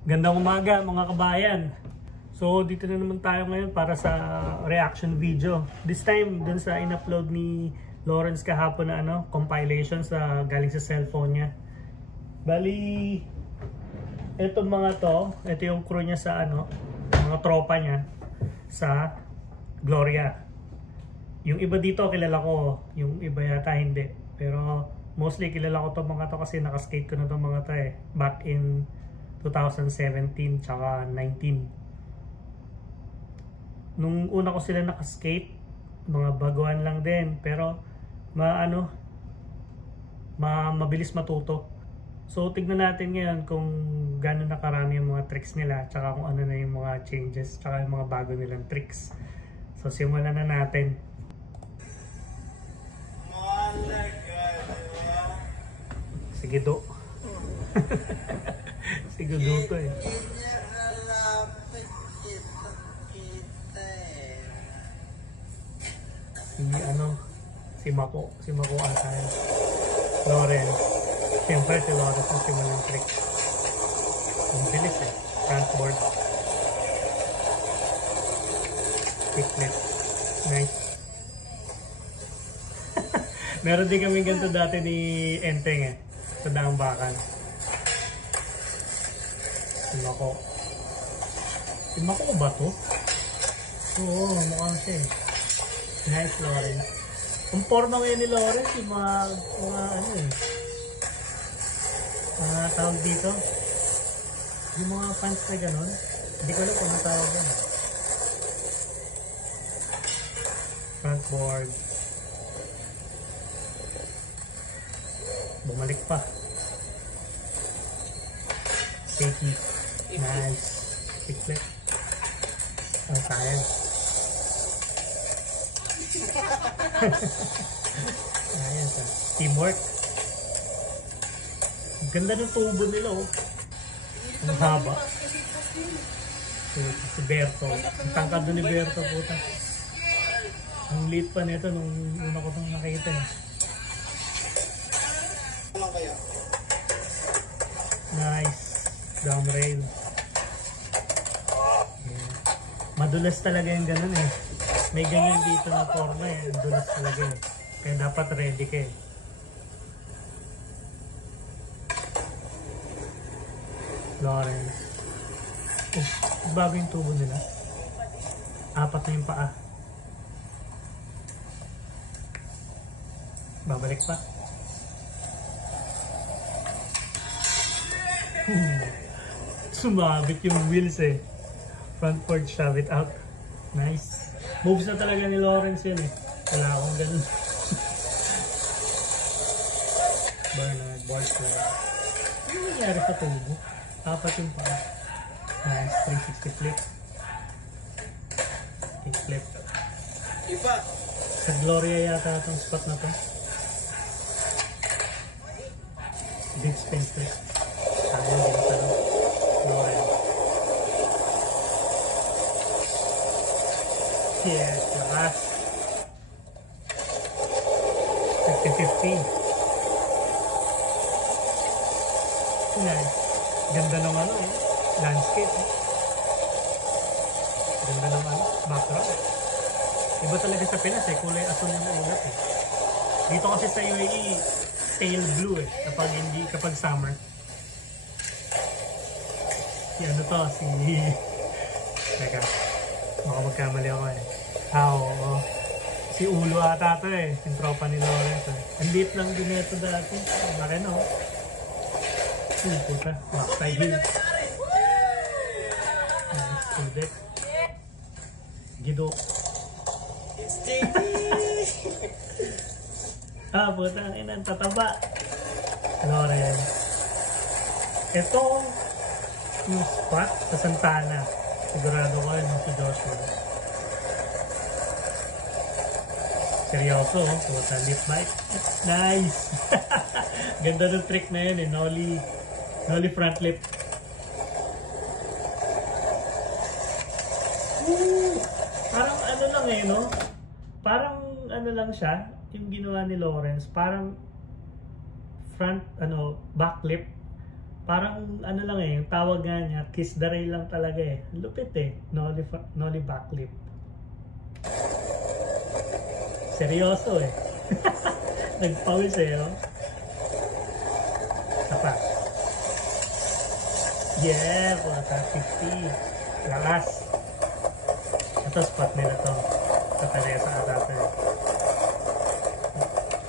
Gandang umaga mga kabayan. So dito na naman tayo ngayon para sa reaction video. This time dun sa in-upload ni Lawrence kahapon na compilation sa galing sa cellphone niya. Bali ito ito yung crew niya sa mga tropa niya sa Gloria. Yung iba dito kilala ko, yung iba yata hindi. Pero mostly kilala ko mga to kasi nakaskate ko na itong mga to back in 2017 tsaka 19. Nung una ko sila nakaskate, mga baguhan lang din, pero mabilis matuto. So tignan natin ngayon kung gaano na karami yung mga tricks nila, tsaka kung ano na yung mga changes, tsaka yung mga bago nilang tricks. So simulan na natin. Sige do. Sige do to Si Mako ata yan. Lawrence. Siyempre si Lawrence ang simulang trick. Ang bilis Frontboard. Kickflip. Nice. Meron din kami ganito dati ni Enteng sa Daang Bakal. Si Mako ba to? Oo, mukhang siya Nice, Lawrence. Ang forma ngayon ni Lawrence, yung mga tawag dito. Yung mga pants na gano'n. Hindi ko alam kung ano tawag yan. Frontboard. Bumalik pa. Shaky. Nice. Kickflip. Ang sayang. Ayan sa teamwork. Ganda ng tubo nila Ang haba. Si Berto. Ang tangkad ni Berto puta. Ang liit pa nito nung una ko itong nakita Nice. Down rail. Yeah. Madulas talaga yung ganun May ganyan dito na forma Dulas talaga Kaya dapat ready ka Lawrence. Bago yung tubo nila. 4 na yung paa. Babalik pa. Sumabit yung wheels Frontboard, shove it out. Nice. Moves na talaga ni Lawrence yun Wala akong ganun. Bernard, Bartlett. Ano nangyari sa tubo? 4 yung paa. Nice. 360 flip. Kickflip. Iba. Sa Gloria yata itong spot na to. Big spin flip. Sabi din sa Gloria. Yes, the last 50-50. Nice. Ganda ng landscape. Ganda ng background. Iba talaga sa Pinas kulay asul yung ulat Dito kasi sa UAE, pale blue kapag summer. Teka. Baka magkamali ako oo. Si Ulo ata to yung tropa ni Lawrence Ang liit lang din ito dati. Laki puta. Backside heel. Nice. Full deck. Gido. It's JD! Puta. Ang tataba. Lawrence. Ito yung spot sa Santana. Sigurado ko si Joshua. Seryoso, puta, lip bike. Nice! Ganda ng trick na yun nollie front lip. Parang lang parang lang siya, yung ginawa ni Lawrence, parang front, back lip, Parang ano lang eh, yung tawag nga niya, kiss the rail lang talaga eh. Lupit eh, nollie backflip. Seryoso eh. Nagpawis eh, oh. Isa pa. Yeah, 50. Lakas. Ito spot nila to. Sa Teresa Adapter.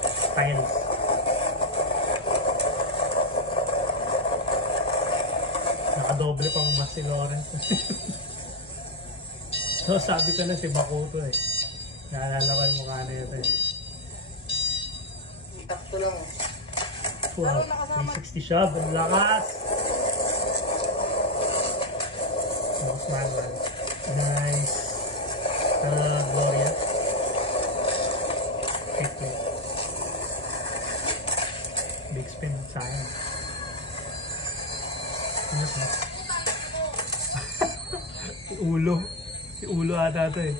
Styles. Nakadoble pang mas si Lawrence. So sabi ko na si Bakuto eh. Naalala ko yung mukha na yun eh. Takto lang. Wow, 360 shove. Ang lakas! Boss manual. Nice. Gloria. Okay. Big spin. Sayang. Ano to? Si Ulo. Si Ulo ata ito eh.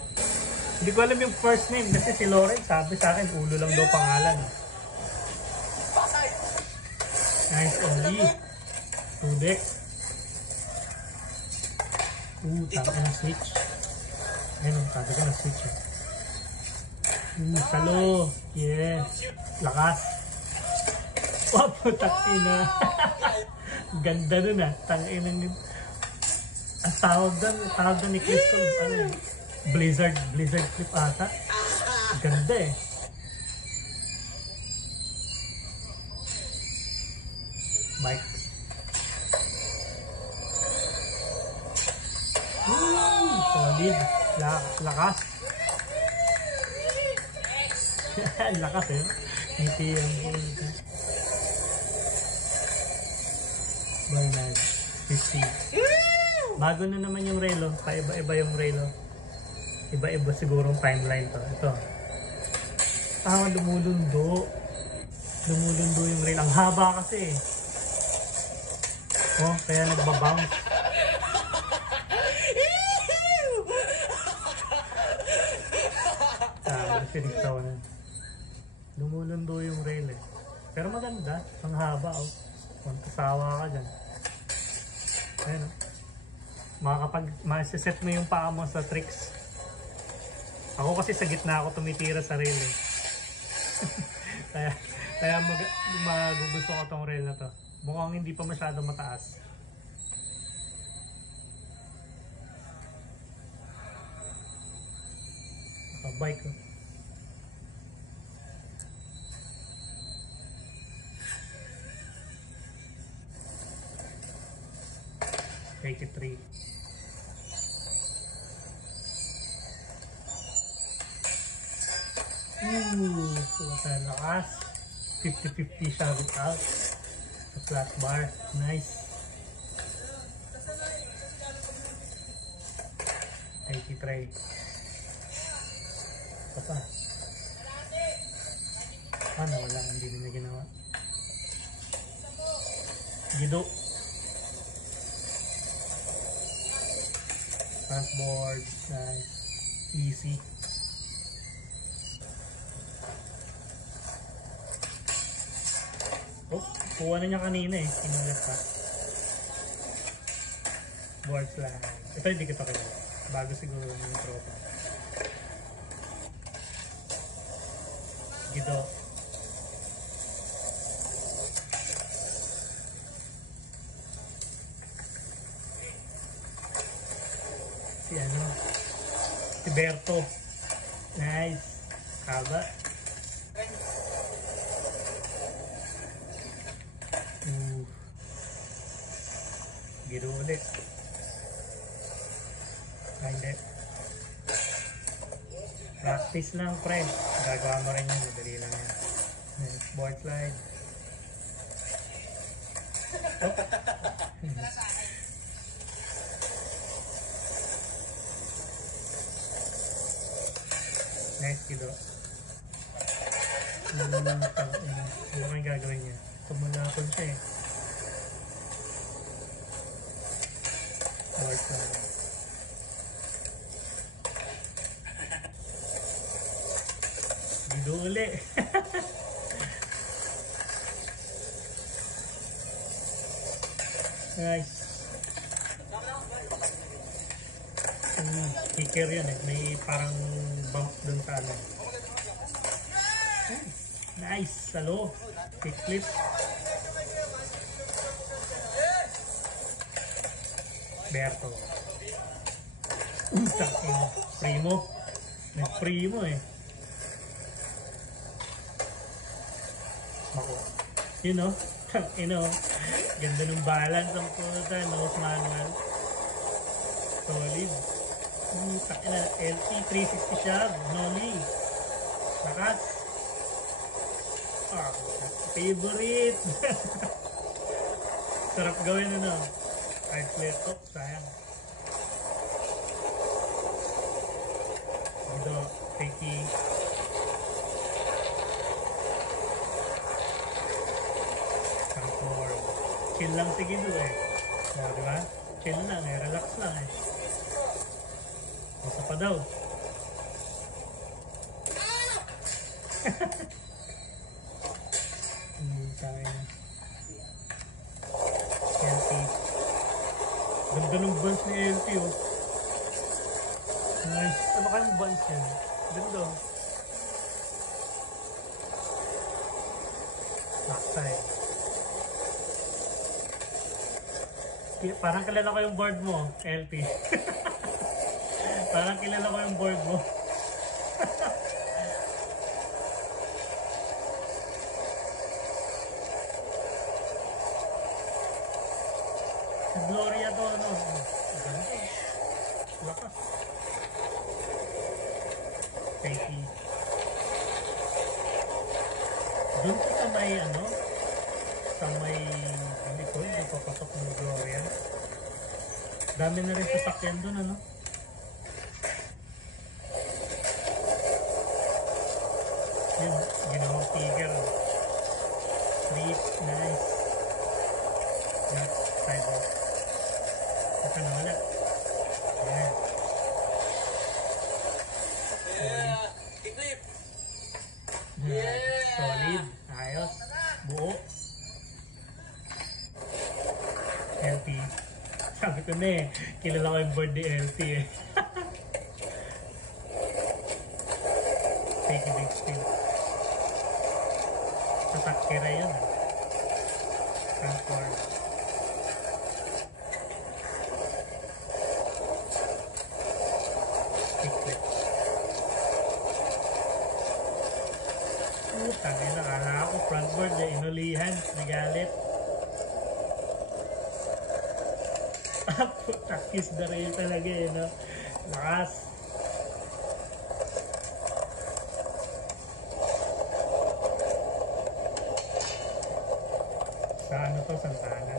Hindi ko alam yung first name kasi si Lawrence sabi sa akin Ulo lang daw pangalan. Nice only. Rubik. Sabi ko na switch. Ayun, sabi ko na switch eh. Salo. Yeah. Lakas. Oh, putang ina. Ganda nun ah. Tangina nun. Ang tawag doon ni Chris Cole, ano eh, Blizzard flip ata. Ganda eh. Bike. Solid. Lakas. Lakas eh. Iti ang bulta. By 50. Bago na naman yung relo. Paiba-iba yung relo. Iba-iba sigurong timeline to. Ito. Lumulundo. Lumulundo yung relo. Ang haba kasi eh. Oh, kaya nagbabounce. Kasi dito na. Lumulundo yung rail eh. Pero maganda. Ang haba oh. Kung kasawa ka dyan. Ayun oh. Masiset mo yung paa mo sa tricks. Ako kasi sa gitna ako tumitira sa rail eh. kaya magugusto ko tong rail na to. Mukhang hindi pa masyadong mataas. Bike oh. Take it 3. Puta lakas. 50-50 shove it out. Sa flat bar. Nice. 83. Ito pa. Wala. Hindi na ginawa. Gido. Front board. Nice. Easy. Oh, kuha na niya kanina eh. Inulit pa. Board slide. Ito hindi kita kaya. Bago siguro yung tropa. Gido. Si Berto. Nice. Haba. Gido ulit. Hindi. Practice lang, pre. Gagawa mo rin yun. Madali lang yan. Nice. Board slide. Oh. Nice kilo. Ano yung gagawin niya? Tumulapon siya eh. Board slide. Gido uli. Nice. Kicker yun eh. May parang bump dun sa ano. Nice. Salo. Kick flip. Berto. Primo. Nag-primo eh. Bako. You know? Ganda ng balance ang puta. Nose manual. Solid. Takina. LT 360 siya. Nolly. Lakas. Ah, favorite. Sarap gawin ano. Hard flare top. Sayang. Ito. Fakey. Contour. Chill lang sige doon eh. Diba? Chill lang eh. Relax lang eh. Isa pa daw. Tayo. LT. Ganda ng buns ni LT oh. Nice. Ano kayong buns yan? Ganda oh. Backside. Parang kilala ko yung board mo, LT. Parang kilala ko yung board mo. Si Gloria to, ano? Ganito. Lakas. Fakey. Doon ko sa may, ano? Sa may likod, yung papasok ng Gloria. Dami na rin sasakyan doon, ano? Yun, ginawang figure. Sweet, nice. Yan, sidewalk. Ito na wala. Yan. Equip! Solid. Ayos. Buo. LT. Sabi ko na eh, kilala ko yung board ni LT eh. Take a big spin. Tatakira yun eh. Transform. Kick flip. Tangay na, kala ako frontboard eh, inulihan, nagalit. Puta, kiss the rail talaga eh, no? Lakas. Sa ano to, Santana?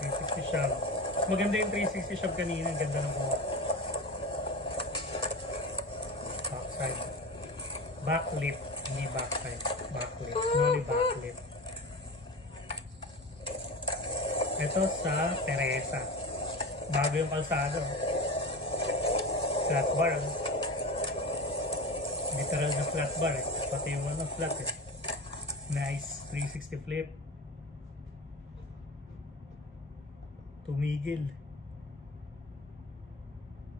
360 shove. Mas maganda yung 360 shove kanina, ganda ng buhok. Backside. Backlip, hindi backside. Backlip, nolly backlip. Ito sa Teresa. Bago yung kalsado. Flat bar. Literal na flat bar eh. Pati yung ano flat eh. Nice. 360 flip. Tumigil.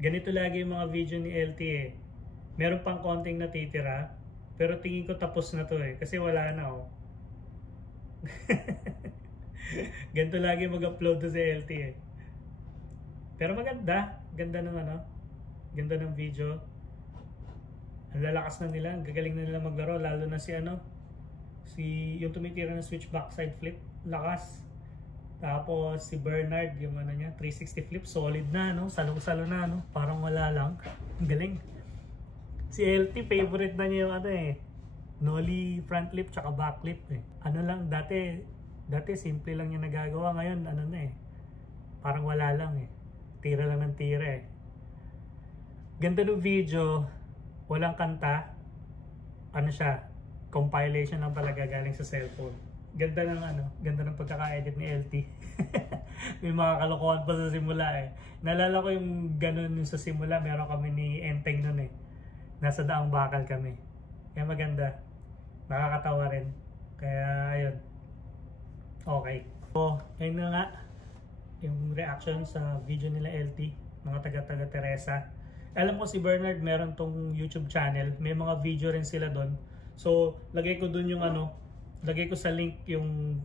Ganito lagi yung mga video ni LT eh. Meron pang konting natitira. Pero tingin ko tapos na to eh. Kasi wala na oh. Ganito lagi mag-upload to sa LT eh. Pero maganda. Ganda ng ano. Ganda ng video. Ang lalakas na nila. Ang gagaling na nila maglaro. Lalo na si ano. Yung tumitira ng switch backside flip. Lakas. Tapos si Bernard. Yung ano niya. 360 flip. Solid na no. Salong-salo na no. Parang wala lang. Ang galing. Si LT favorite na niya yung ano eh. Nolly front lip tsaka back lip eh. Ano lang. Dati simple lang yung nagagawa. Ngayon ano na eh. Parang wala lang eh. Tira lang ng tira eh. Ganda ng video. Walang kanta. Ano siya. Compilation lang pala gagaling sa cellphone. Ganda ng ano. Ganda ng pagkaka-edit ni LT. May mga kalokohan pa sa simula eh. Naalala ko yung ganun yung sa simula. Meron kami ni Enteng nun eh. Nasa daang bakal kami. Kaya maganda. Nakakatawa rin. Kaya ayun. Okay. So, ayun na nga yung reaction sa video nila LT, mga taga Teresa. Alam ko si Bernard meron tong YouTube channel, may mga video rin sila doon. So, lagay ko doon yung lagay ko sa link yung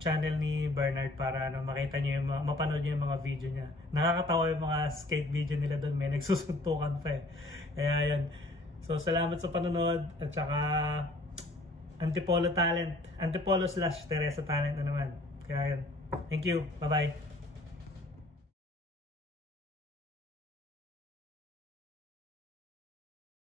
channel ni Bernard para makita niyo yung mapanood niyo yung mga video niya. Nakakatawa yung mga skate video nila doon, may nagsusuntukan pa eh. Kaya yun. So, salamat sa panonood at saka Antipolo / Teresa Talent na naman. Kaya yun. Thank you. Bye-bye.